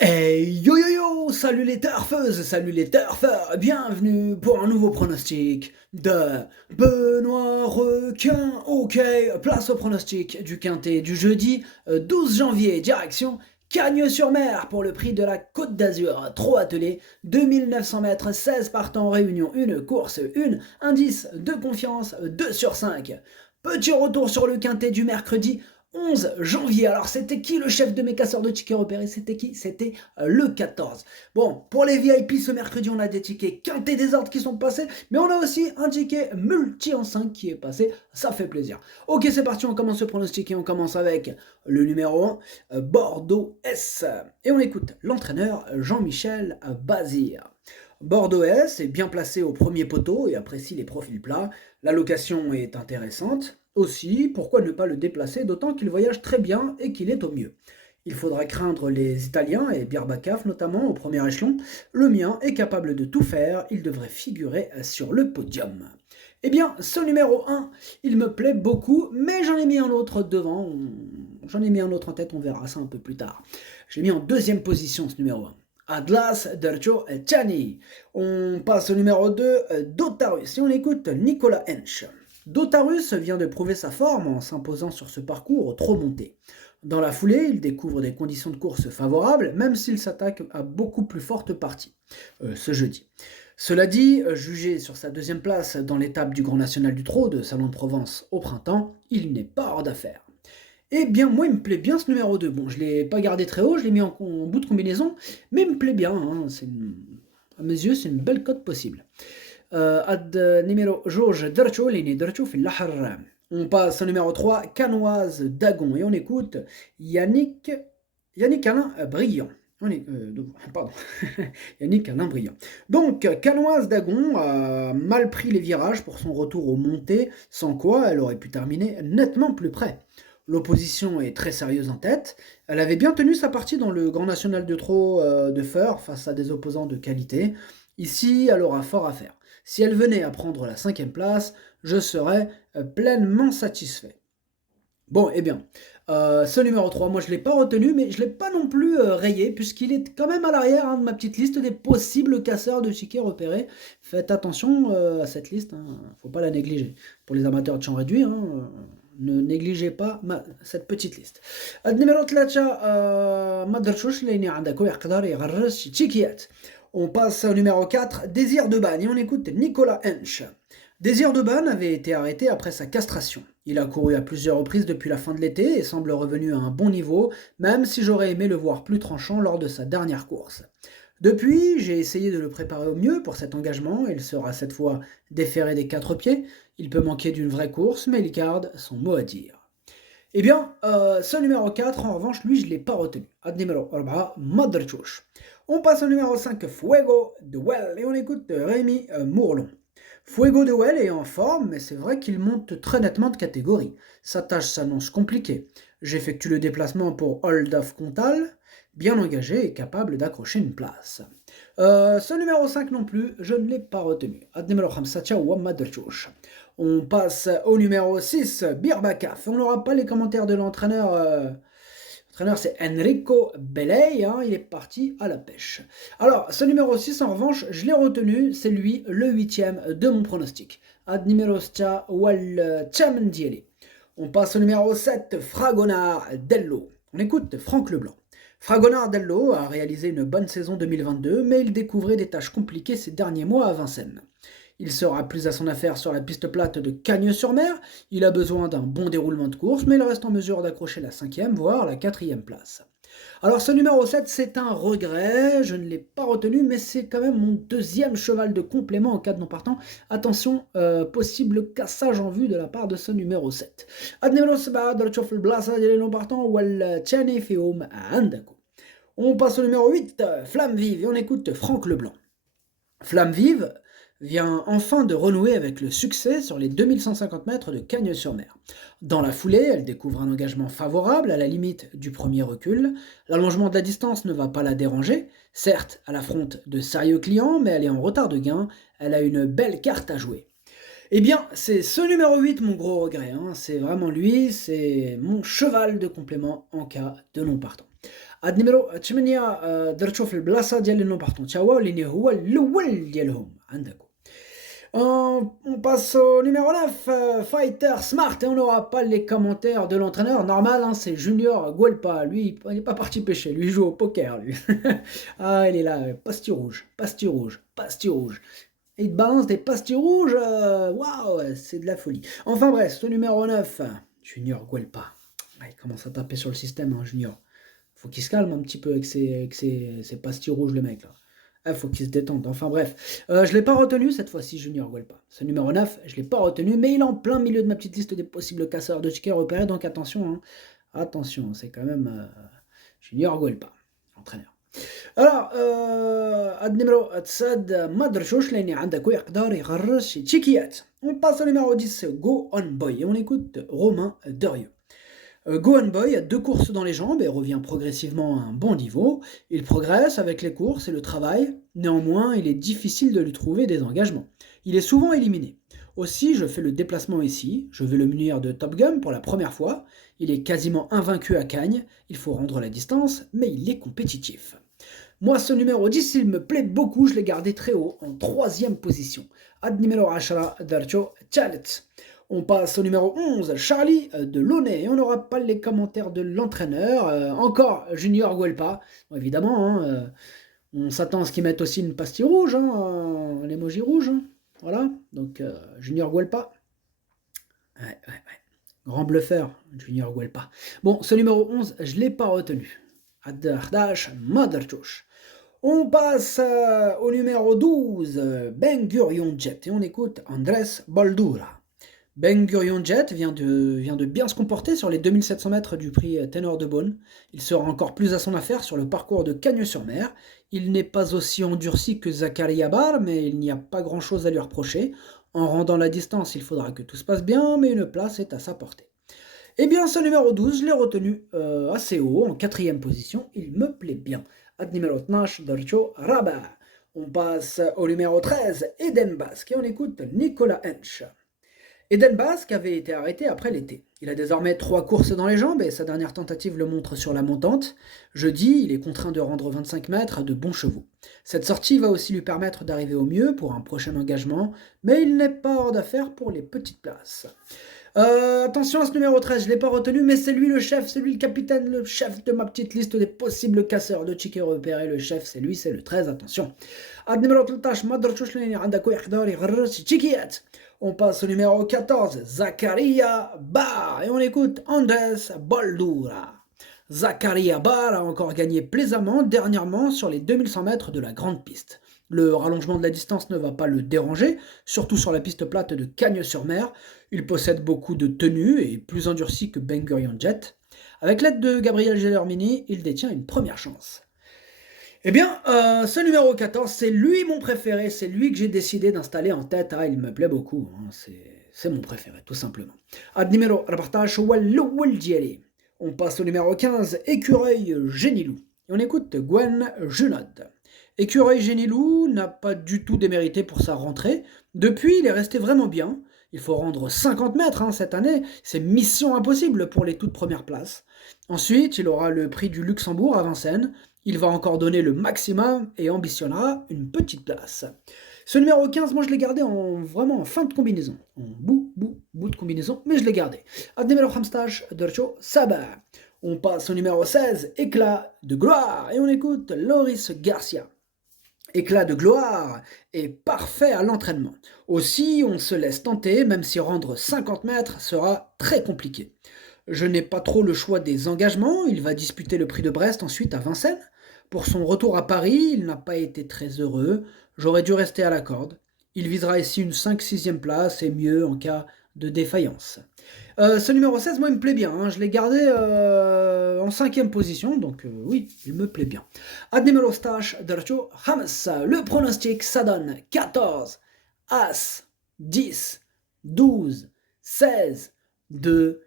Hey yo yo yo, salut les turfeuses, salut les turfeurs, bienvenue pour un nouveau pronostic de Benoît Requin. Ok, place au pronostic du quintet du jeudi 12 janvier, direction Cagnes-sur-Mer pour le prix de la Côte d'Azur. 3 attelés, 2900 mètres, 16 partants en réunion, une course, une indice de confiance, 2 sur 5. Petit retour sur le quintet du mercredi 11 janvier. Alors, c'était qui le chef de mes casseurs de tickets repérés? C'était qui? C'était le 14. Bon, pour les VIP, ce mercredi, on a des tickets quintés des ordres qui sont passés, mais on a aussi un ticket multi en 5 qui est passé. Ça fait plaisir. Ok, c'est parti, on commence ce pronostic et on commence avec le numéro 1, Bordeaux S. Et on écoute l'entraîneur Jean-Michel Bazir. Bordeaux S est bien placé au premier poteau et apprécie les profils plats. La location est intéressante. Aussi, pourquoi ne pas le déplacer, d'autant qu'il voyage très bien et qu'il est au mieux. Il faudra craindre les Italiens et Birbacaf notamment au premier échelon. Le mien est capable de tout faire, il devrait figurer sur le podium. Eh bien, ce numéro 1, il me plaît beaucoup, mais j'en ai mis un autre devant. J'en ai mis un autre en tête, on verra ça un peu plus tard. J'ai mis en deuxième position ce numéro 1. Atlas Dercho Chani. On passe au numéro 2, Dotarus, et on écoute Nicolas Hensch. Dotarus vient de prouver sa forme en s'imposant sur ce parcours trop monté. Dans la foulée, il découvre des conditions de course favorables, même s'il s'attaque à beaucoup plus forte partie ce jeudi. Cela dit, jugé sur sa deuxième place dans l'étape du Grand National du Trot de Salon de Provence au printemps, il n'est pas hors d'affaire. Eh bien, moi, il me plaît bien ce numéro 2. Bon, je ne l'ai pas gardé très haut, je l'ai mis en bout de combinaison, mais il me plaît bien. Hein. À mes yeux, c'est une belle cote possible. Numéro Georges Dercho, Lini Dercho في الأحر. On passe au numéro 3, Canoise Dagon, et on écoute Yannick Alain Brillant. Pardon, Yannick Alain Brillant. Donc, Canoise Dagon a mal pris les virages pour son retour aux montées, sans quoi elle aurait pu terminer nettement plus près. L'opposition est très sérieuse en tête. Elle avait bien tenu sa partie dans le Grand National de Trot de Feur face à des opposants de qualité. Ici, elle aura fort à faire. Si elle venait à prendre la 5e place, je serais pleinement satisfait. Bon, eh bien, ce numéro 3, moi je ne l'ai pas retenu, mais je ne l'ai pas non plus rayé, puisqu'il est quand même à l'arrière de ma petite liste des possibles casseurs de tickets repérés. Faites attention à cette liste, il ne faut pas la négliger. Pour les amateurs de champ réduit, ne négligez pas cette petite liste. Numéro 3, ما درتوش لاني عندك يقدر يغرس شي تيكيات. On passe au numéro 4, Désir de Bagne, et on écoute Nicolas Hensch. Désir de Bagne avait été arrêté après sa castration. Il a couru à plusieurs reprises depuis la fin de l'été et semble revenu à un bon niveau, même si j'aurais aimé le voir plus tranchant lors de sa dernière course. Depuis, j'ai essayé de le préparer au mieux pour cet engagement. Il sera cette fois déféré des 4 pieds. Il peut manquer d'une vraie course, mais il garde son mot à dire. Eh bien, ce numéro 4, en revanche, lui, je ne l'ai pas retenu. Ad numéro 4, Madrchouch. On passe au numéro 5, Fuego de Well, et on écoute Rémi Mourlon. Fuego de Well est en forme, mais c'est vrai qu'il monte très nettement de catégorie. Sa tâche s'annonce compliquée. J'effectue le déplacement pour Hold of Comtal, bien engagé et capable d'accrocher une place. Ce numéro 5 non plus, je ne l'ai pas retenu. Ad numéro 5, Madrchouch. On passe au numéro 6, Birbacaf. On n'aura pas les commentaires de l'entraîneur. L'entraîneur, c'est Enrico Belley. Il est parti à la pêche. Alors, ce numéro 6, en revanche, je l'ai retenu. C'est lui, le 8e de mon pronostic. Ad numéro 7, Wal Chamendieli. On passe au numéro 7, Fragonard Dello. On écoute Franck Leblanc. Fragonard Dello a réalisé une bonne saison 2022, mais il découvrait des tâches compliquées ces derniers mois à Vincennes. Il sera plus à son affaire sur la piste plate de Cagnes-sur-Mer. Il a besoin d'un bon déroulement de course, mais il reste en mesure d'accrocher la 5e, voire la 4e place. Alors ce numéro 7, c'est un regret, je ne l'ai pas retenu, mais c'est quand même mon deuxième cheval de complément en cas de non partant. Attention, possible cassage en vue de la part de ce numéro 7. On passe au numéro 8, Flamme Vive, et on écoute Franck Leblanc. Flamme Vive vient enfin de renouer avec le succès sur les 2150 mètres de Cagnes-sur-Mer. Dans la foulée, elle découvre un engagement favorable à la limite du premier recul. L'allongement de la distance ne va pas la déranger. Certes, elle affronte de sérieux clients, mais elle est en retard de gain. Elle a une belle carte à jouer. Eh bien, c'est ce numéro 8 mon gros regret. C'est vraiment lui, c'est mon cheval de complément en cas de non partant. عاد نيميرو 8 درتو في البلاصة ديال لي نومبورطون تا هو وليني هو الأول ديالهم عندكم. On passe au numéro 9, Fighter Smart, et on n'aura pas les commentaires de l'entraîneur. Normal, hein, c'est Junior Guelpa. Lui, il n'est pas parti pêcher. Lui, il joue au poker. Lui. Ah, il est là. Pastille rouge, pastille rouge, pastille rouge. Et il te balance des pastilles rouges. Waouh, c'est de la folie. Enfin bref, ce numéro 9, Junior Guelpa. Ouais, il commence à taper sur le système, hein, Junior. Faut qu'il se calme un petit peu avec ses pastilles rouges, le mec, là. Il faut qu'il se détende. Enfin bref, je ne l'ai pas retenu cette fois-ci, Junior Guelpa. Ce numéro 9, je ne l'ai pas retenu, mais il est en plein milieu de ma petite liste des possibles casseurs de tickets repérés. Donc attention, hein. Attention, c'est quand même Junior Guelpa, entraîneur. Alors, numéro 7, Madrchouch, لأن عنده يقدر يغرس شي تشيكيات. On passe au numéro 10, Go On Boy, et on écoute Romain Derieux. Go On Boy a 2 courses dans les jambes et revient progressivement à un bon niveau. Il progresse avec les courses et le travail, néanmoins il est difficile de lui trouver des engagements. Il est souvent éliminé. Aussi, je fais le déplacement ici, je vais le munir de Top Gun pour la première fois. Il est quasiment invaincu à Cagnes, il faut rendre la distance, mais il est compétitif. Moi, ce numéro 10, il me plaît beaucoup, je l'ai gardé très haut, en 3e position. Ad numéro 10, Darcho Chalet. On passe au numéro 11, Charlie de Launay. Et on n'aura pas les commentaires de l'entraîneur. Encore Junior Guelpa. Bon, évidemment, hein, on s'attend à ce qu'ils mettent aussi une pastille rouge, hein, l'emoji rouge. Hein, voilà, donc Junior Guelpa. Ouais. Grand bluffeur, Junior Guelpa. Bon, ce numéro 11, je ne l'ai pas retenu. Ad-Dash Maderchouch. On passe au numéro 12, Ben Gurion Jet. Et on écoute Andrés Baldura. Ben Gurion Jet vient de bien se comporter sur les 2700 mètres du prix Ténor de Beaune. Il sera encore plus à son affaire sur le parcours de Cagnes-sur-Mer. Il n'est pas aussi endurci que Zachary Abar, mais il n'y a pas grand-chose à lui reprocher. En rendant la distance, il faudra que tout se passe bien, mais une place est à sa portée. Eh bien, ce numéro 12, je l'ai retenu assez haut, en 4e position. Il me plaît bien. Ad numéro 12, Dorcho Rabat. On passe au numéro 13, Eden Basque, et on écoute Nicolas Hench. Eden Basque avait été arrêté après l'été. Il a désormais 3 courses dans les jambes et sa dernière tentative le montre sur la montante. Jeudi, il est contraint de rendre 25 mètres à de bons chevaux. Cette sortie va aussi lui permettre d'arriver au mieux pour un prochain engagement, mais il n'est pas hors d'affaire pour les petites places. Attention à ce numéro 13, je ne l'ai pas retenu, mais c'est lui le chef, c'est lui le capitaine, le chef de ma petite liste des possibles casseurs de tickets repérés. Le chef, c'est lui, c'est le 13, attention. On passe au numéro 14, Zakaria Bar, et on écoute Andrés Baldura. Zakaria Bar a encore gagné plaisamment dernièrement sur les 2100 mètres de la grande piste. Le rallongement de la distance ne va pas le déranger, surtout sur la piste plate de Cagnes-sur-Mer. Il possède beaucoup de tenues et est plus endurci que Ben Gurion Jet. Avec l'aide de Gabriel Gellermini, il détient une première chance. Eh bien, ce numéro 14, c'est lui mon préféré, c'est lui que j'ai décidé d'installer en tête. Ah, il me plaît beaucoup, hein, c'est mon préféré, tout simplement. Ad numéro 14, on passe au numéro 15, Écureuil Génilou. Et on écoute Gwen Junod. Écureuil Génilou n'a pas du tout démérité pour sa rentrée. Depuis, il est resté vraiment bien. Il faut rendre 50 mètres cette année. C'est mission impossible pour les toutes premières places. Ensuite, il aura le prix du Luxembourg à Vincennes. Il va encore donner le maximum et ambitionnera une petite place. Ce numéro 15, moi je l'ai gardé vraiment en fin de combinaison. En bout de combinaison, mais je l'ai gardé. Ad numéro 15, Dorcho Saba. On passe au numéro 16, Éclat de gloire. Et on écoute Loris Garcia. Éclat de gloire est parfait à l'entraînement. Aussi, on se laisse tenter, même si rendre 50 mètres sera très compliqué. Je n'ai pas trop le choix des engagements. Il va disputer le prix de Brest ensuite à Vincennes. Pour son retour à Paris, il n'a pas été très heureux. J'aurais dû rester à la corde. Il visera ici une 5-6e place et mieux en cas de défaillance. Ce numéro 16, moi, il me plaît bien. Je l'ai gardé en 5e position, donc oui, il me plaît bien. Ad numéro stash Darcho Hamas. Le pronostic, ça donne 14, As, 10, 12, 16, 2,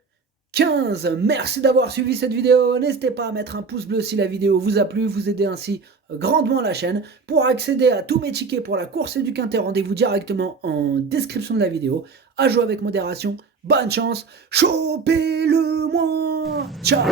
15. Merci d'avoir suivi cette vidéo. N'hésitez pas à mettre un pouce bleu si la vidéo vous a plu. Vous aidez ainsi grandement la chaîne. Pour accéder à tous mes tickets pour la course du Quintet, rendez-vous directement en description de la vidéo. À jouer avec modération. Bonne chance. Chopez-le-moi. Ciao.